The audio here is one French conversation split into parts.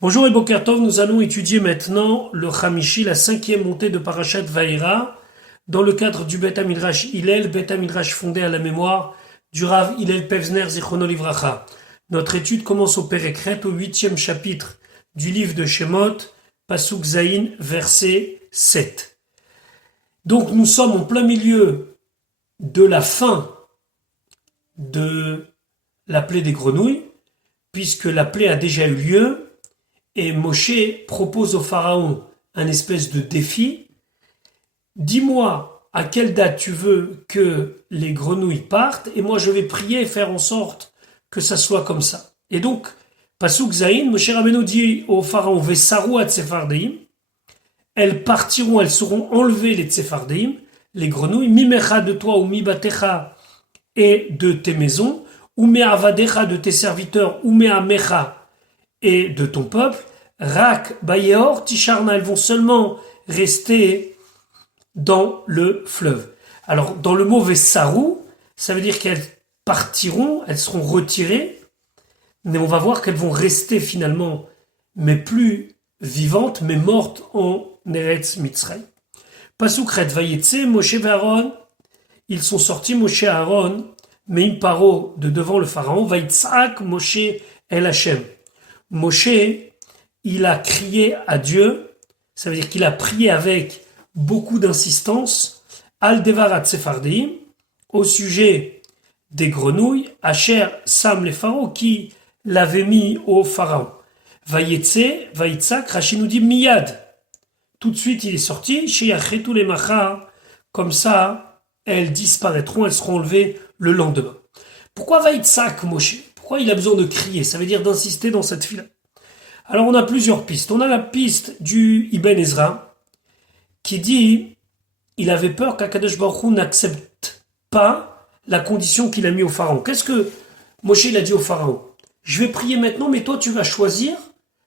Bonjour et Boker Tov, nous allons étudier maintenant le Hamishi, la cinquième montée de Parashat Vaïra, dans le cadre du Bet HaMidrash Hillel, Bet HaMidrash fondé à la mémoire du Rav Hillel Pevzner Zichrono Livracha. Notre étude commence au Pérekret, au 8e chapitre du livre de Shemot, Pasuk Zayin, verset 7. Donc nous sommes en plein milieu de la fin de la plaie des grenouilles, puisque la plaie a déjà eu lieu. Et Moshe propose au pharaon un espèce de défi. Dis-moi à quelle date tu veux que les grenouilles partent et moi je vais prier et faire en sorte que ça soit comme ça. Et donc, Pasuk Zayin, Moshe Rabbeinu dit au pharaon Vesaru at Tsefardeim, elles partiront, elles seront enlevées les Tsefardeim, les grenouilles, mimecha de toi ou mibatecha et de tes maisons, ou me'avadecha de tes serviteurs, ou me'amecha et de ton peuple, Rak, Bayeor, Tisharna, elles vont seulement rester dans le fleuve. Alors, dans le mot Vessaru, ça veut dire qu'elles partiront, elles seront retirées, mais on va voir qu'elles vont rester finalement, mais plus vivantes, mais mortes en Eretz Mitzray. Pasukret Vayetse, Moshe et Aaron, ils sont sortis, Moshe et Aaron, mais une paro de devant le pharaon, Vayitzak, Moshe El Hashem. Moshe, il a crié à Dieu, ça veut dire qu'il a prié avec beaucoup d'insistance, Al Devarat Sephardim, au sujet des grenouilles, Asher Sam les pharaons, qui l'avait mis au pharaon. Vayetse, Vayitzak, Rashi nous dit Miyad. Tout de suite, il est sorti, Sheyachetu les Macha, comme ça, elles disparaîtront, elles seront enlevées le lendemain. Pourquoi Vayitzak, Moshe? Pourquoi il a besoin de crier? Ça veut dire d'insister dans cette file. Alors on a plusieurs pistes. On a la piste du Ibn Ezra qui dit il avait peur qu'Akadosh Baruch Hu n'accepte pas la condition qu'il a mis au pharaon. Qu'est-ce que Moshe il a dit au pharaon? Je vais prier maintenant, mais toi tu vas choisir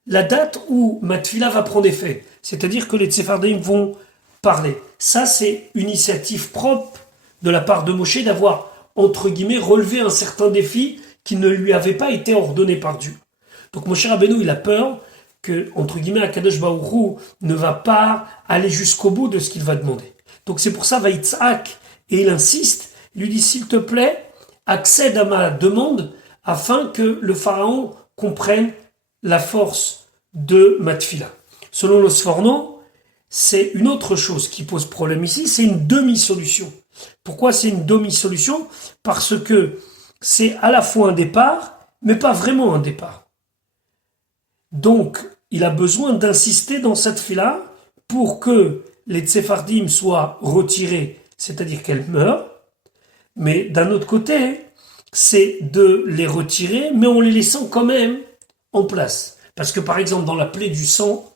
la date où ma tefila va prendre effet. C'est-à-dire que les Tsefardim vont parler. Ça c'est une initiative propre de la part de Moshe d'avoir, entre guillemets, relevé un certain défi qui ne lui avait pas été ordonné par Dieu. Donc Moshe Rabbeinu, il a peur que, entre guillemets, Akadosh Baruch Hu ne va pas aller jusqu'au bout de ce qu'il va demander. Donc c'est pour ça, Vayitzak, et il insiste, il lui dit, s'il te plaît, accède à ma demande afin que le pharaon comprenne la force de ma tefila. Selon le Sforno, c'est une autre chose qui pose problème ici, c'est une demi-solution. Pourquoi c'est une demi-solution? Parce que c'est à la fois un départ, mais pas vraiment un départ. Donc, il a besoin d'insister dans cette fila pour que les Tsefardim soient retirés, c'est-à-dire qu'elles meurent. Mais d'un autre côté, c'est de les retirer, mais en les laissant quand même en place. Parce que par exemple, dans la plaie du sang,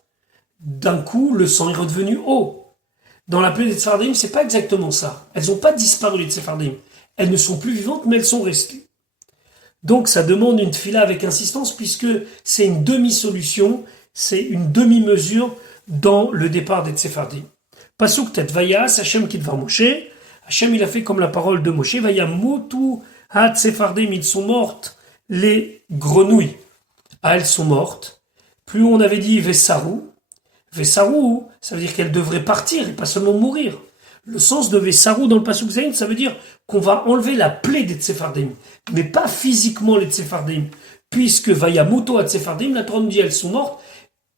d'un coup, le sang est redevenu eau. Dans la plaie des Tsefardim, c'est pas exactement ça. Elles n'ont pas disparu, les Tsefardim. Elles ne sont plus vivantes, mais elles sont restées. Donc ça demande une tefila avec insistance puisque c'est une demi-solution, c'est une demi-mesure dans le départ des Tsefardim. Pasuk tet vayas, Hashem kitvar Moshe. Hashem il a fait comme la parole de Moshe. Vayamutu ha Tsefardim, ils sont mortes les grenouilles. Ah, elles sont mortes. Plus on avait dit Vesaru. Vesaru, ça veut dire qu'elles devraient partir et pas seulement mourir. Le sens de Vesaru dans le Pasuk Zayin, ça veut dire qu'on va enlever la plaie des Tsefardim, mais pas physiquement les Tsefardim, puisque Vayamuto à Tsefardim, la Torah nous dit elles sont mortes,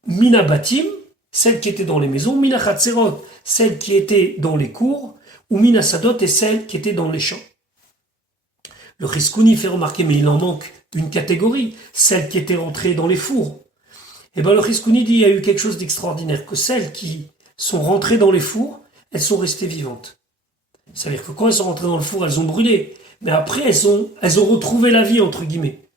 Mina Batim, celles qui étaient dans les maisons, Mina Chatzerot, celles qui étaient dans les cours, ou Mina Sadot et celles qui étaient dans les champs. Le Riskouni fait remarquer, mais il en manque une catégorie, celles qui étaient rentrées dans les fours. Et bien le Riskouni dit il y a eu quelque chose d'extraordinaire, que celles qui sont rentrées dans les fours, elles sont restées vivantes. C'est-à-dire que quand elles sont rentrées dans le four, elles ont brûlé. Mais après, elles ont retrouvé la vie, entre guillemets.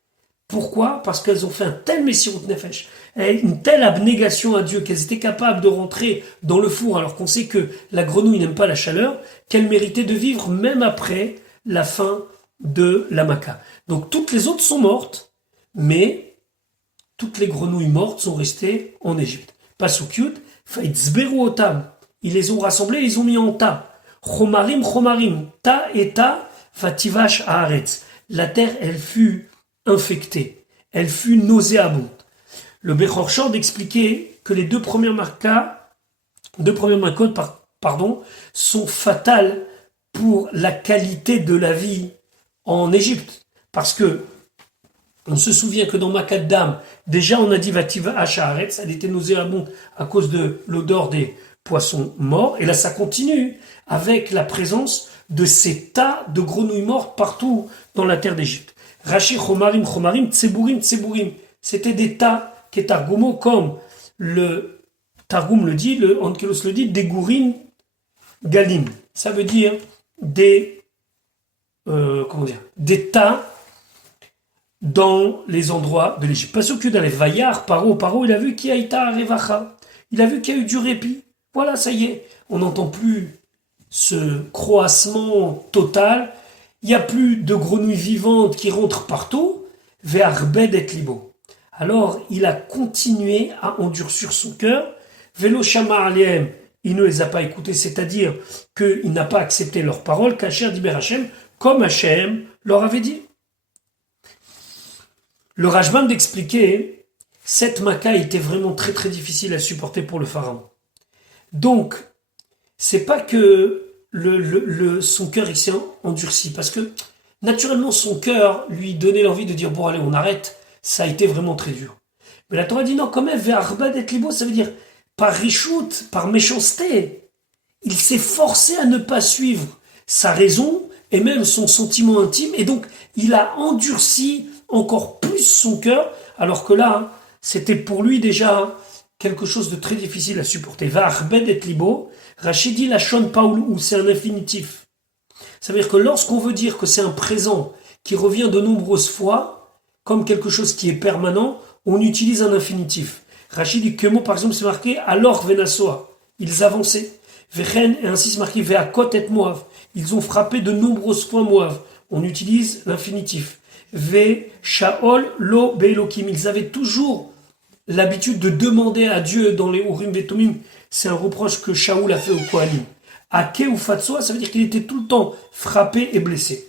Pourquoi? Parce qu'elles ont fait un tel messirut nefesh, une telle abnégation à Dieu, qu'elles étaient capables de rentrer dans le four, alors qu'on sait que la grenouille n'aime pas la chaleur, qu'elles méritaient de vivre même après la fin de la Maca. Donc toutes les autres sont mortes, mais toutes les grenouilles mortes sont restées en Égypte. Pasuk Faitzberu otam. Ils les ont rassemblés, ils ont mis en tas. Chomarim, chomarim, ta et ta, fativash haaretz. La terre, elle fut infectée, elle fut nauséabonde. le Bechor Shor d'expliquer que les deux premières makot, sont fatales pour la qualité de la vie en Égypte. Parce que on se souvient que dans Makat Dam, déjà on a dit Vativa Haaretz, elle était nauséabonde à cause de l'odeur des poissons morts. Et là ça continue avec la présence de ces tas de grenouilles mortes partout dans la terre d'Égypte. Rashi Chomarim, Tseburim. C'était des tas qui Targumo, comme le Targum le dit, le Onkelos le dit, des gourines galim. Ça veut dire des tas dans les endroits de l'Égypte. Parce que dans les Vayar, Paro, il a vu qu'il y a Ita Revacha. Il a vu qu'il y a eu du répit. Voilà, ça y est. On n'entend plus ce croassement total. Il n'y a plus de grenouilles vivantes qui rentrent partout. Ve'arbed et libo. Alors, il a continué à endurcir son cœur. Velo shama aliem, il ne les a pas écoutés, c'est-à-dire qu'il n'a pas accepté leurs paroles, Kacher diber Hashem, comme Hashem leur avait dit. Le Rajban d'expliquer, cette Maca était vraiment très très difficile à supporter pour le pharaon. Donc, c'est pas que son cœur il s'est endurci, parce que naturellement son cœur lui donnait l'envie de dire bon allez on arrête, ça a été vraiment très dur. Mais la Torah dit non quand même, ve'arbad et libo, ça veut dire par richout, par méchanceté, il s'est forcé à ne pas suivre sa raison et même son sentiment intime, et donc il a endurci encore plus son cœur, alors que là, c'était pour lui déjà quelque chose de très difficile à supporter. Va arbed et libo, Rachidi la shon paul, où c'est un infinitif. Ça veut dire que lorsqu'on veut dire que c'est un présent qui revient de nombreuses fois, comme quelque chose qui est permanent, on utilise un infinitif. Rachid dit que mot, par exemple, c'est marqué alors venasoa, ils avançaient. Vechen, et ainsi c'est marqué veakot et moav, ils ont frappé de nombreuses fois Moav. On utilise l'infinitif. Ve shaol lo beelokim, ils avaient toujours l'habitude de demander à Dieu dans les Urim et Tumim. C'est un reproche que Shaoul a fait au Kohanim. Ake ou Fatsoa, ça veut dire qu'il était tout le temps frappé et blessé.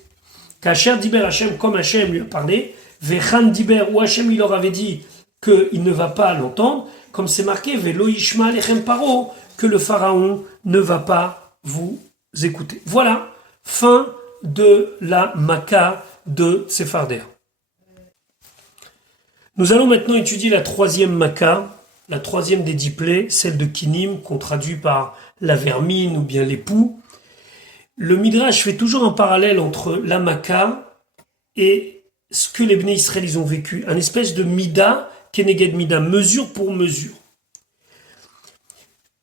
Kacher diber Hashem, comme Hashem lui a parlé, Vechan diber, ou Hashem il leur avait dit qu'il ne va pas l'entendre, comme c'est marqué, Velo Ishma Alechem Paro, que le pharaon ne va pas vous écouter. Voilà, fin de la Maca de Tsefardea. Nous allons maintenant étudier la troisième Maca, la troisième des 10 plaies, celle de Kinim, qu'on traduit par la vermine ou bien l'époux. Le Midrash fait toujours un parallèle entre la Maca et ce que les Bnei Israël ils ont vécu, un espèce de mida, keneged mida, mesure pour mesure.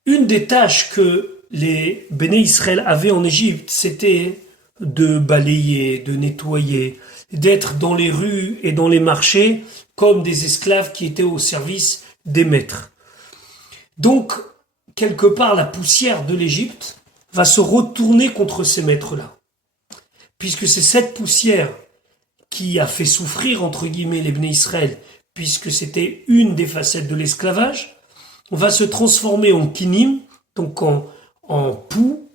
Une des tâches que les Bnei Israël avaient en Égypte, c'était de balayer, de nettoyer, d'être dans les rues et dans les marchés comme des esclaves qui étaient au service des maîtres. Donc, quelque part, la poussière de l'Égypte va se retourner contre ces maîtres-là. Puisque c'est cette poussière qui a fait souffrir, entre guillemets, les Bnei Israël, puisque c'était une des facettes de l'esclavage, on va se transformer en kinim, donc en poux,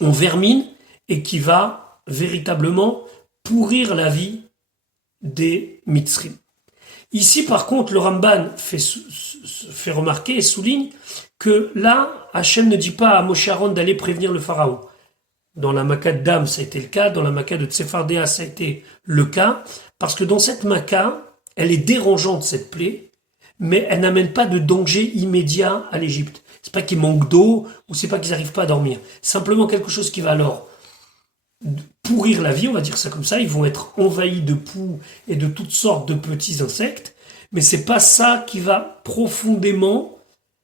en vermine, et qui va véritablement pourrir la vie des Mitzrim. Ici, par contre, le Ramban fait remarquer et souligne que là, Hachem ne dit pas à Moshe Aaron d'aller prévenir le Pharaon. Dans la Maca de Dam, ça a été le cas. Dans la Maca de Tsefardea, ça a été le cas. Parce que dans cette Maca, elle est dérangeante, cette plaie, mais elle n'amène pas de danger immédiat à l'Égypte. C'est pas qu'ils manquent d'eau, ou c'est pas qu'ils n'arrivent pas à dormir. Simplement quelque chose qui va alors pourrir la vie, on va dire ça comme ça. Ils vont être envahis de poux et de toutes sortes de petits insectes. Mais c'est pas ça qui va profondément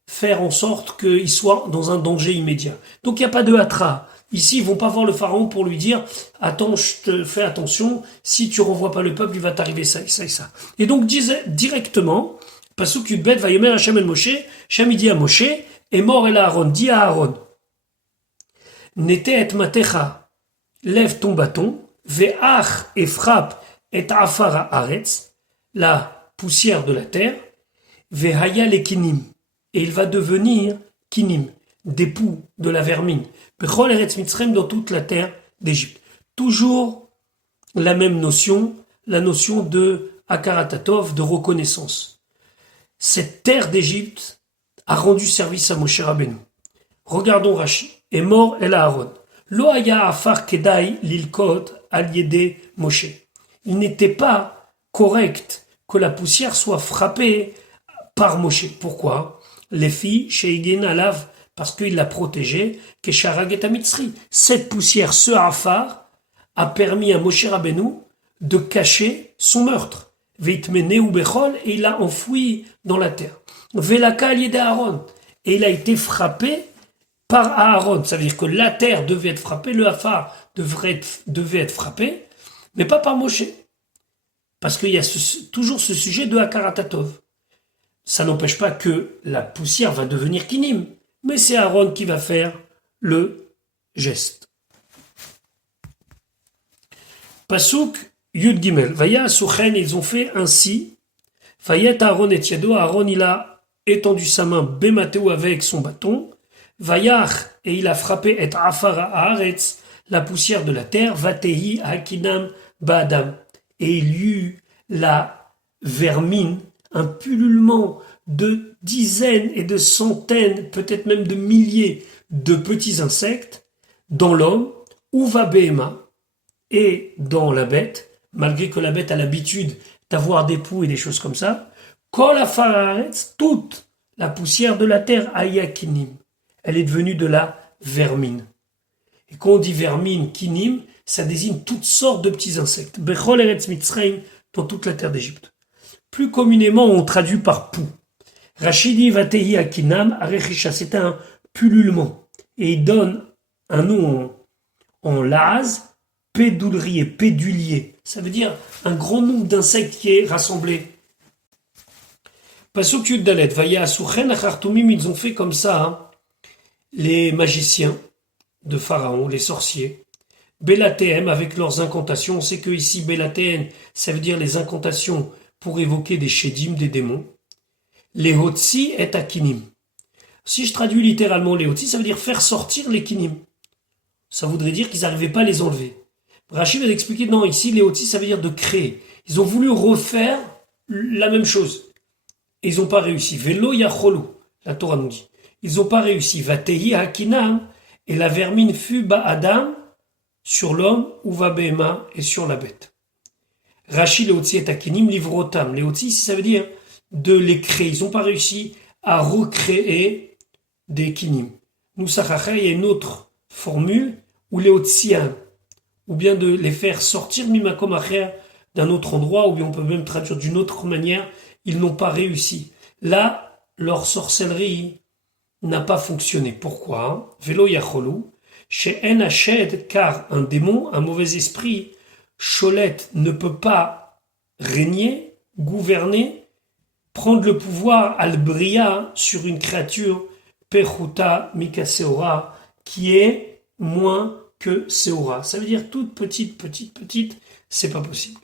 faire en sorte qu'ils soient dans un danger immédiat. Donc il n'y a pas de hatra. Ici, ils vont pas voir le pharaon pour lui dire « Attends, je te fais attention, si tu renvoies pas le peuple, il va t'arriver ça et ça et ça. » Et donc, disait directement, Pasuk Yudbet va yomer Hashem el Moshe, Hashem il dit à Moshe, et mort el Aaron, dit à Aaron, « Nete et matecha, lève ton bâton, ve'ach et frappe et afara aretz, la poussière de la terre, ve'haya le kinim, et il va devenir kinim, des poux de la vermine. Bechol Eretz Mitzrayim, dans toute la terre d'Égypte. Toujours la même notion, la notion de Akaratatov, de reconnaissance. cette terre d'Égypte a rendu service à Moshe Rabbeinu. Regardons Rashi. Est mort El Aaron. Lo haya afar kedai lilkot al yede Moshe. Il n'était pas correct que la poussière soit frappée par Moshe. Pourquoi? Les filles, Sheigen Alav, parce qu'il l'a protégé, Kesharag et Amitzri. Cette poussière, ce afar, a permis à Moshe Rabbeinu de cacher son meurtre. Veitmene ou Bechol, et il l'a enfoui dans la terre. Velaka al yede Aaron. Et il a été frappé par Aaron. Ça veut dire que la terre devait être frappée, le afar devait être frappé, mais pas par Moshe. Parce qu'il y a toujours ce sujet de Hakaratatov. Ça n'empêche pas que la poussière va devenir kinim, mais c'est Aaron qui va faire le geste. Pasuk Yud Gimel. Vaya Souchen, ils ont fait ainsi. Vayet Aaron et Yado. Aaron, il a étendu sa main, Bématéo avec son bâton. Vayach, et il a frappé et Afara Haaretz, la poussière de la terre. Vatehi Hakinam Baadam. Et il y eut la vermine, un pullulement de dizaines et de centaines, peut-être même de milliers de petits insectes dans l'homme, Uva Behema, et dans la bête, malgré que la bête a l'habitude d'avoir des poux et des choses comme ça. Kol Afar Haaretz, toute la poussière de la terre, Ayakinim, elle est devenue de la vermine. Et quand on dit vermine, kinim, ça désigne toutes sortes de petits insectes. Bechol Eretz Mitzrayim, dans toute la terre d'Égypte. Plus communément, on traduit par poux. Rachidi Vatehi Akinam, Arechisha, c'est un pullulement. Et il donne un nom en laz, pédoulier, pédulier. Ça veut dire un grand nombre d'insectes qui est rassemblé. Pasuk Yud Dalet, Vaya Asuchen Achartumim, ils ont fait comme ça, hein, les magiciens de Pharaon, les sorciers. Bélatéem avec leurs incantations. On sait que ici, Bélatéen, ça veut dire les incantations pour évoquer des shédim, des démons. Les hotsi et akinim. Si je traduis littéralement les hotsi, ça veut dire faire sortir les kinim. Ça voudrait dire qu'ils n'arrivaient pas à les enlever. Rachid va expliquer, non, ici, les hotsi, ça veut dire de créer. Ils ont voulu refaire la même chose. Et ils n'ont pas réussi. Velo yacholu, la Torah nous dit. Ils n'ont pas réussi. Vatehi hakinam, et la vermine fut ba'adam, sur l'homme, Uva Behema, et sur la bête. Rashi Leotzi et Akinim livrotam. Leotzi, ça veut dire de les créer. Ils n'ont pas réussi à recréer des kinim. Nous, Sachacha, il y a une autre formule, ou Leotzian, ou bien de les faire sortir Mimakom Acher d'un autre endroit, ou bien on peut même traduire d'une autre manière. Ils n'ont pas réussi. Là, leur sorcellerie n'a pas fonctionné. Pourquoi? Velo Yacholu. Chez En Hached, car un démon, un mauvais esprit, Cholette ne peut pas régner, gouverner, prendre le pouvoir al-Bria sur une créature, Pechuta Mika Seora, qui est moins que Seora. Ça veut dire toute petite, c'est pas possible.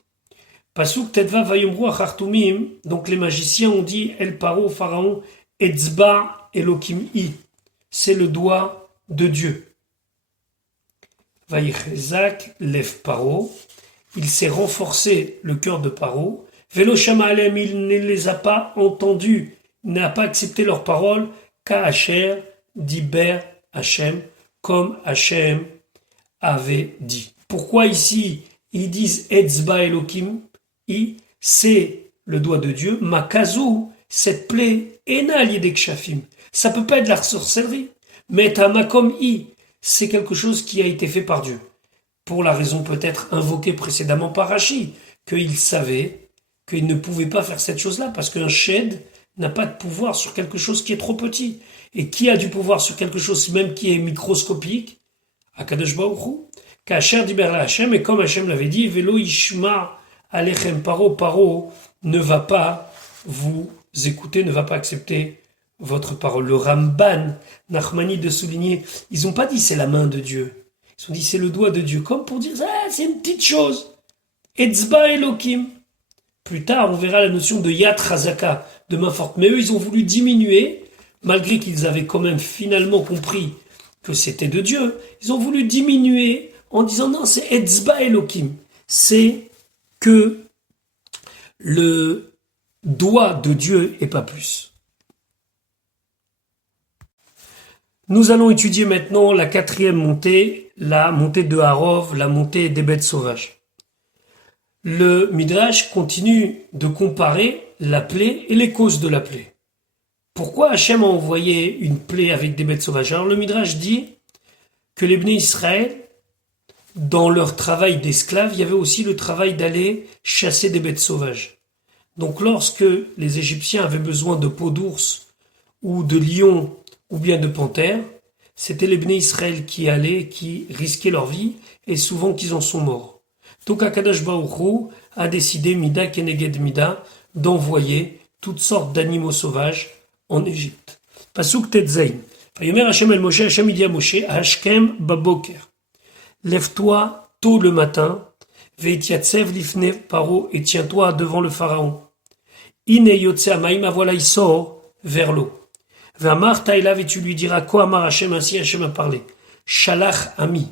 Pasuk Tedva Vayomru Achartumim, donc les magiciens ont dit El Paro, Pharaon, Etzba Elokim I, c'est le doigt de Dieu. Vayichezak Lev Paro, il s'est renforcé le cœur de Paro. Velo Shama Alem, il ne les a pas entendus, il n'a pas accepté leurs paroles. Ka Asher Diber Hashem, comme Hashem avait dit. Pourquoi ici ils disent Etzba Elokim I, c'est le doigt de Dieu. Makazu, cette plaie, Ena Liedek Shafim. Ça peut pas être la sorcellerie, mais Tamakom I, c'est quelque chose qui a été fait par Dieu. Pour la raison peut-être invoquée précédemment par Rashi, qu'il savait qu'il ne pouvait pas faire cette chose-là, parce qu'un shed n'a pas de pouvoir sur quelque chose qui est trop petit. Et qui a du pouvoir sur quelque chose même qui est microscopique? Akadosh Baruch Hu. Ka'asher diber la Hashem, et comme Hashem l'avait dit, Velo Ishma Alechem Paro ne va pas vous écouter, ne va pas accepter votre parole. Le Ramban, Nachmani de souligner, ils n'ont pas dit c'est la main de Dieu. Ils ont dit c'est le doigt de Dieu, comme pour dire c'est une petite chose. Etzba Elokim. Plus tard, on verra la notion de Yad Chazaka, de main forte. Mais eux, ils ont voulu diminuer, malgré qu'ils avaient quand même finalement compris que c'était de Dieu. Ils ont voulu diminuer en disant non, c'est Etzba Elokim. C'est que doigt de Dieu et pas plus. Nous allons étudier maintenant la quatrième montée, la montée de Harov, la montée des bêtes sauvages. Le Midrash continue de comparer la plaie et les causes de la plaie. Pourquoi Hachem a envoyé une plaie avec des bêtes sauvages? Alors le Midrash dit que les Bnei Israël, dans leur travail d'esclaves, il y avait aussi le travail d'aller chasser des bêtes sauvages. Donc lorsque les Égyptiens avaient besoin de peaux d'ours ou de lions ou bien de panthères, c'était les Bnei Israël qui allaient, qui risquaient leur vie et souvent qu'ils en sont morts. Donc Akadosh Baruch Hu a décidé, Mida Keneged Mida, d'envoyer toutes sortes d'animaux sauvages en Égypte. Pasuk Tetzain. Vayomer Hashem el Moshe, Hashem il dit à Moshe, Hashkem baboker. Lève-toi tôt le matin, ve'etiatsev lifne paro, et tiens-toi devant le pharaon. Ine yotse amaim, voilà il sort vers l'eau. Ve'amar taïlav, et tu lui diras, Ko amar Hashem, ainsi Hashem a parlé. Shalach ami,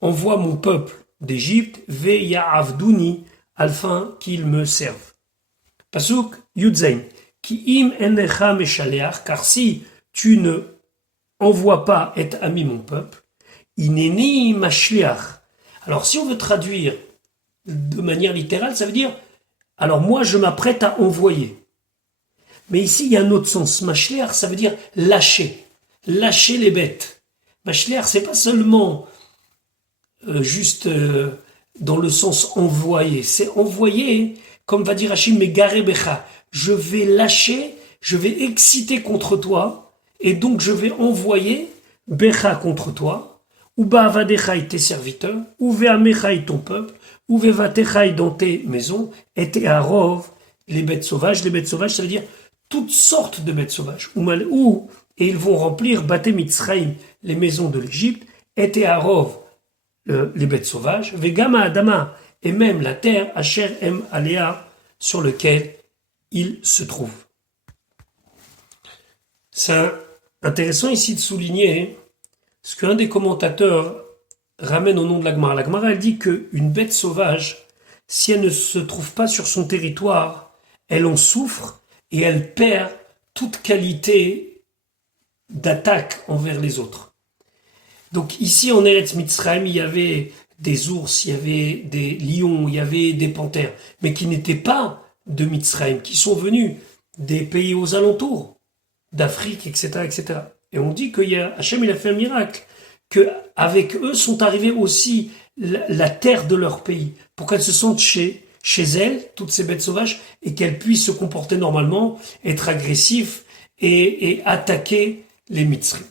envoie mon peuple d'Égypte, ve'ya'avduni, afin qu'ils me servent. Pasuk Yudzain. Ki im enecha meshaleach, car si tu ne envoies pas et ami mon peuple, ineni mashliach. Alors si on veut traduire de manière littérale, ça veut dire, alors moi je m'apprête à envoyer. Mais ici il y a un autre sens. Mashliach, ça veut dire lâcher les bêtes. Mashliach, c'est pas seulement juste dans le sens envoyer, c'est envoyer, comme va dire Hachim, megare becha. Je vais lâcher, je vais exciter contre toi, et donc je vais envoyer becha contre toi, ou ba'avadechai tes serviteurs, ou ve'amechai ton peuple, ou ve'vatechai dans tes maisons, et tes harov, les bêtes sauvages, ça veut dire toutes sortes de bêtes sauvages, et ils vont remplir Bate Mitzraïm, les maisons de l'Égypte, et tes harov, les bêtes sauvages, vegama adama, et même la terre, asher em alea, sur lequel il se trouve. C'est intéressant ici de souligner ce qu'un des commentateurs ramène au nom de la Gemara. La Gemara, elle dit qu'une bête sauvage, si elle ne se trouve pas sur son territoire, elle en souffre et elle perd toute qualité d'attaque envers les autres. Donc ici en Eretz Mitzrayim, il y avait des ours, il y avait des lions, il y avait des panthères, mais qui n'étaient pas de Mitzrayim, qui sont venus des pays aux alentours, d'Afrique, etc., etc. Et on dit Hachem il a fait un miracle, qu'avec eux sont arrivés aussi la terre de leur pays, pour qu'elles se sentent chez elles, toutes ces bêtes sauvages, et qu'elles puissent se comporter normalement, être agressifs et attaquer les Mitzrayim.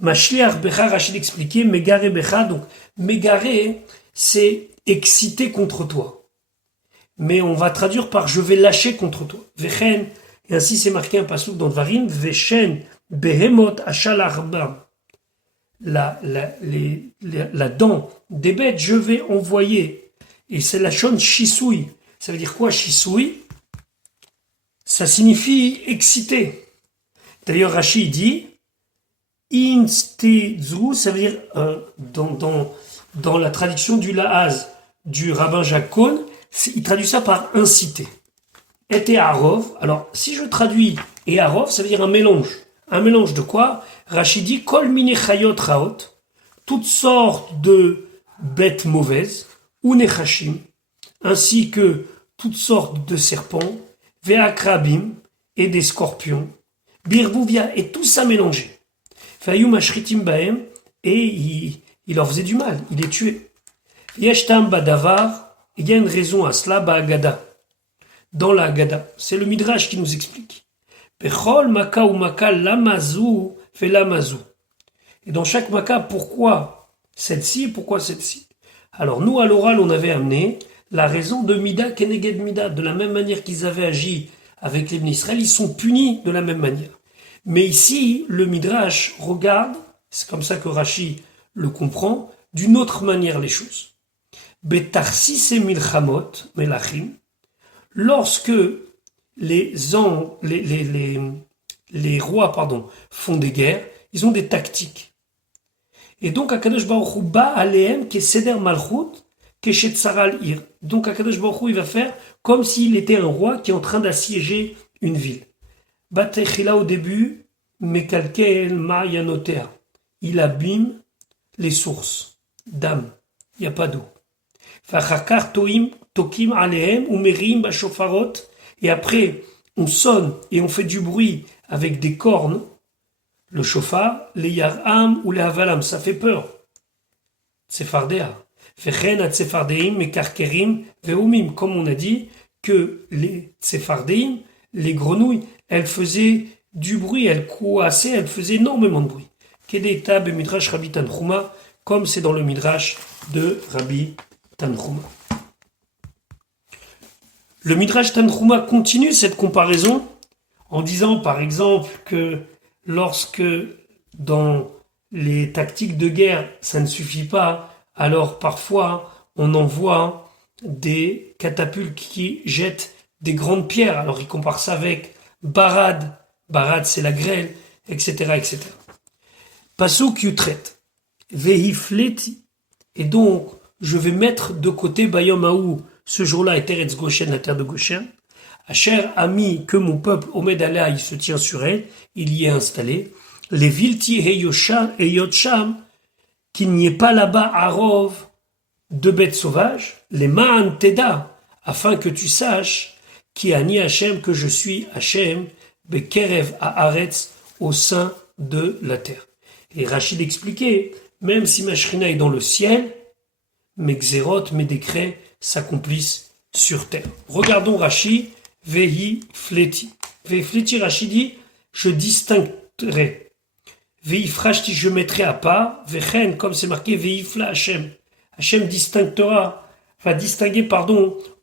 Mashliach Becha, Rachid expliquait, Megare Becha, donc Megare, c'est exciter contre toi. Mais on va traduire par je vais lâcher contre toi. Vechen, et ainsi c'est marqué un passouk dans Dvarim, Vechen Behemot Achal Arbam. La dent des bêtes, je vais envoyer. Et c'est la shon Shisui. Ça veut dire quoi, Shisui? Ça signifie exciter. D'ailleurs, Rachid dit, Instizu, ça veut dire, dans la traduction du Lahaz du rabbin Jacques Cohn, il traduit ça par inciter. Et Harov, alors si je traduis et Harov, ça veut dire un mélange. Un mélange de quoi? Rachid dit Kol mine chayot raot, toutes sortes de bêtes mauvaises, ou nechashim, ainsi que toutes sortes de serpents, ve'akrabim, et des scorpions, birbouvia, et tout ça mélangé. Fayum ashritim baem, et il leur faisait du mal, il les tuait. Yeshtam badavar, il y a une raison à cela, Ba'agada. Dans la Agada, c'est le Midrash qui nous explique. Bechol maka ou maka lamazu fait lamazu. Et dans chaque maka, pourquoi celle-ci, pourquoi celle-ci? Alors nous, à l'oral, on avait amené la raison de Mida Keneged Mida. De la même manière qu'ils avaient agi avec les Israël, ils sont punis de la même manière. Mais ici, le Midrash regarde, c'est comme ça que Rashi le comprend, d'une autre manière les choses. Betarsis et milchamot, melachim, lorsque les rois font des guerres, ils ont des tactiques. Et donc, Akadosh Baruch Hu ba aleem ke seder malchut, Keshet Saral Ir. Donc Akadosh Baruch Hu, il va faire comme s'il était un roi qui est en train d'assiéger une ville. Batechila au début, Mekalkel Ma'yanotea. Il abîme les sources d'âme. Il n'y a pas d'eau. Fachakar Tokim Alehem ou Merim Bashofarot. Et après, on sonne et on fait du bruit avec des cornes. Le chauffard, les Yaram ou les Havalam, ça fait peur. Tsefardea. Fechen at Tsefardeim, Mekarkerim, Veumim. Comme on a dit que les Tsefardeim, les grenouilles, elles faisaient du bruit, elles coassaient, elles faisaient énormément de bruit. Kedeta be Midrash Rabbi Tanchuma, comme c'est dans le Midrash de Rabbi Tanchuma. Le Midrash Tanchuma continue cette comparaison en disant par exemple que lorsque dans les tactiques de guerre ça ne suffit pas, alors parfois on envoie des catapultes qui jettent des grandes pierres. Alors il compare ça avec Barad. Barad c'est la grêle, etc. etc. Pasuk Yutret. Vehifleti. Et donc je vais mettre de côté Bayom Haou, ce jour-là est Eretz Goshen, la terre de Goshen. Asher Ami, que mon peuple, Omed Alea, il se tient sur elle, il y est installé. Les Vilti et Yotsham, qu'il n'y ait pas là-bas Arov de bêtes sauvages. Les Ma'an Teda, afin que tu saches, qui a ni Hachem, que je suis Hachem, Bekerev Haaretz, au sein de la terre. Et Rachid expliquait, même si ma Shrina est dans le ciel, mes Xérot, mes décrets s'accomplissent sur terre. Regardons Rachid, Vehi Fleti. Vehi Fleti, Rachid dit, je distinguerai. Vehi Frashti, je mettrai à part. Vechen, comme c'est marqué, Vehi Fla Hachem. Hachem va distinguer,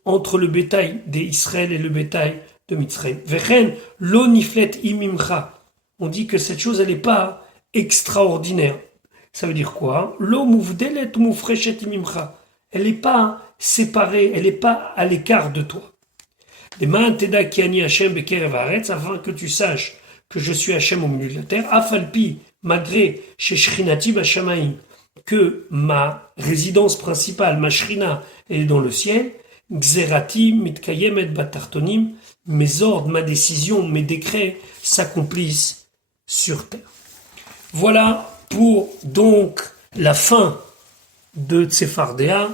entre le bétail d'Israël et le bétail de Mitzrayim. Vechen, lo niflet imimcha. On dit que cette chose, elle n'est pas extraordinaire. Ça veut dire quoi? Lo mouvdelet moufreshet imimcha. Elle n'est pas séparée, elle n'est pas à l'écart de toi. Les ma'anteda kiani Hachem bekerev haaretz, afin que tu saches que je suis Hachem au milieu de la terre. Afalpi, malgré chez Shrinati bashamaim, que ma résidence principale, ma Shrina, est dans le ciel. Xerati mitkayem et batartonim, mes ordres, ma décision, mes décrets s'accomplissent sur terre. Voilà pour donc la fin de Tsefardea,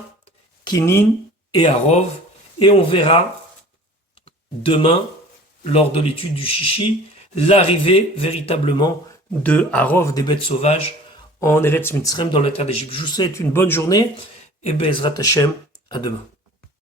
Kinin et Arov, et on verra demain, lors de l'étude du Shishi, l'arrivée véritablement de Arov, des bêtes sauvages, en Eretz Mitzrayim, dans la terre d'Égypte. Je vous souhaite une bonne journée, et Be'ezrat Hashem, à demain.